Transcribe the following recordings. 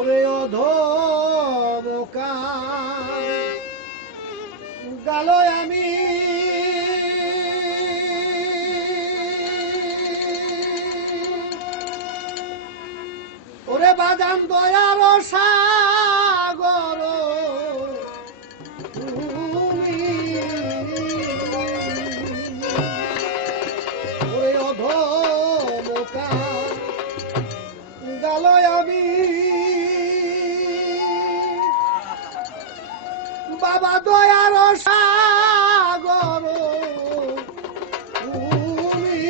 ওরে অধমকা গালো আমি ওরে বাজান দয়ার সাগর তুমি ওরে অধমকা গালো আমি বাবা দয়ার সাগর তুমি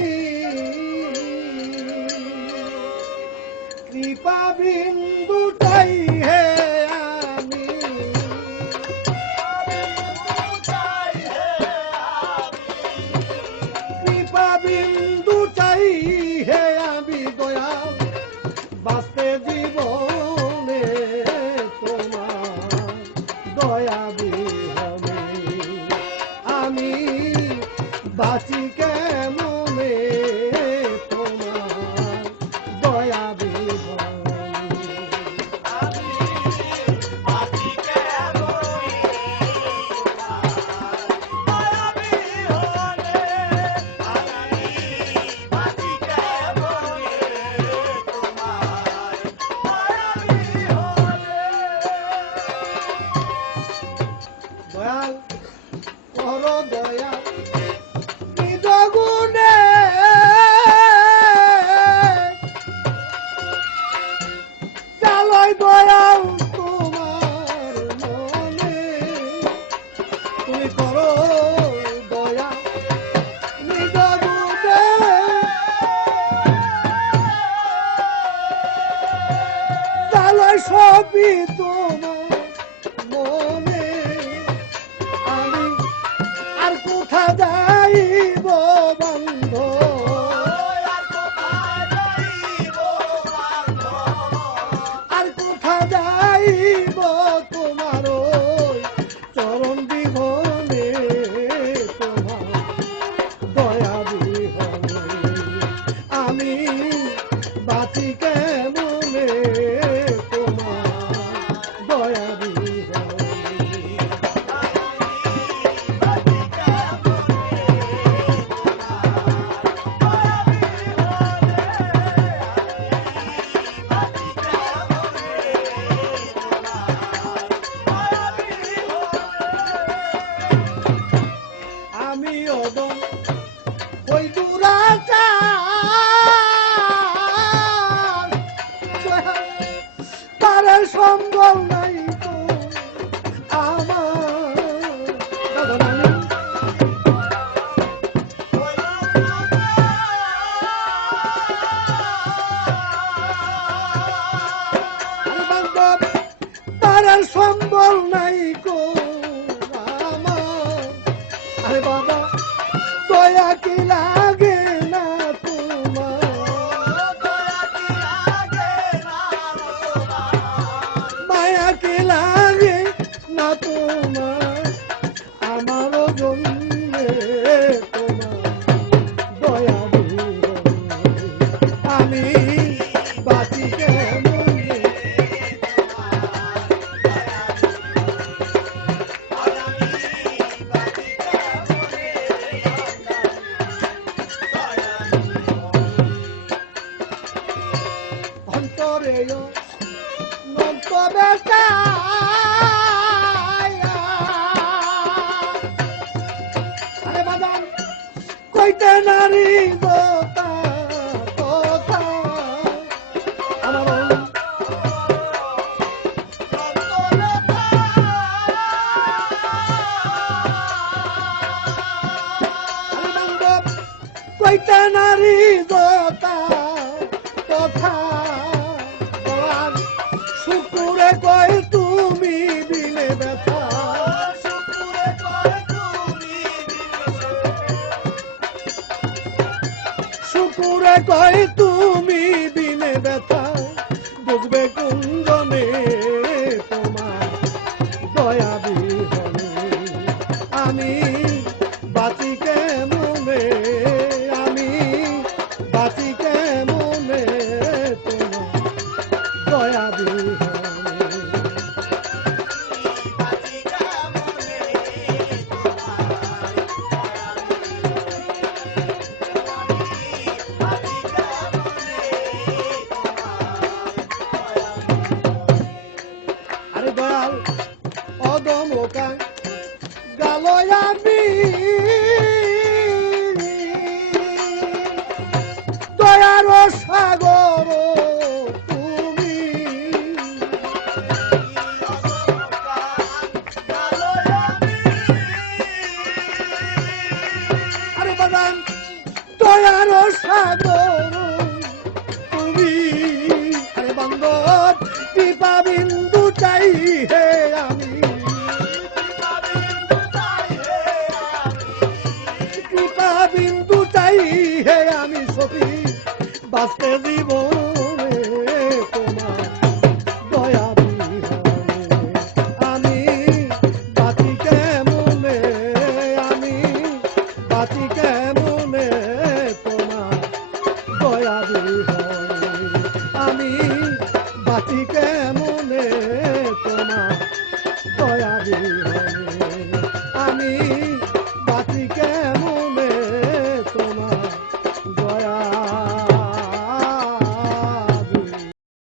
কৃপা বিন্দুটাই হে আমি কৃপা বিন্দুটাই হে আমি দয়া বাঁচতে জীবনে তোমার দয়া বিহনে আমি বাঁচি কেমনে তোমার দয়া বিহনে আমি বাঁচি কেমনে দয়া বিহনে আমি বাঁচি কেমনে দয়াল কর দয়া নিজ গুণে চালয় দয়াল তোমার মনে তুমি করো দয়া নিজ গুণে চালয় সবই তোমার মনে আমি আর কোথা যাইব বন্ধ আর কোথা যাইব তোমার চরণ বিহনে তোমার দয়া বিহনে আমি বাঁচি কেমনে তোমার দয়া বিহনে আমি অদম ওই দুরাচার তার সম্বল নাই তো আমার তার সম্বল নাই কো আমার আরে বাবা দয়া কি লাগে না তোমার মায়া কি লাগে না তোমার আমারও জন্যে তোমার দয়া বিহনে আমি বাঁচি কেমনে অন্তরে নন্তবে আরে বাদাম কইতে নারী কথা আমার কইতে নারী কথা শুকুরে কয় তুমি বিলে ব্যথা শুকুরে কয় তুমি বিলে ব্যথা বুঝবে কুঞ্জনে তোমার দয়া বিহনে আমি বাঁচি কেমনে আমি বাঁচি কেমনে তোমার দয়া বিহনে বোকা গেল আমি দয়ার সাগর তুমি আরে বাদান দয়ার সাগর তুমি আরে বান্দর কৃপা বিন্দু চাই হে আমি কৃপা বিন্দু চাই হে আমি সখী বাঁচতে জীবনে তোমার দয়া বিহনে আমি বাঁচি কেমনে আমি বাঁচি কেমনে তোমার দয়া বিহনে আমি বাঁচি কেমনে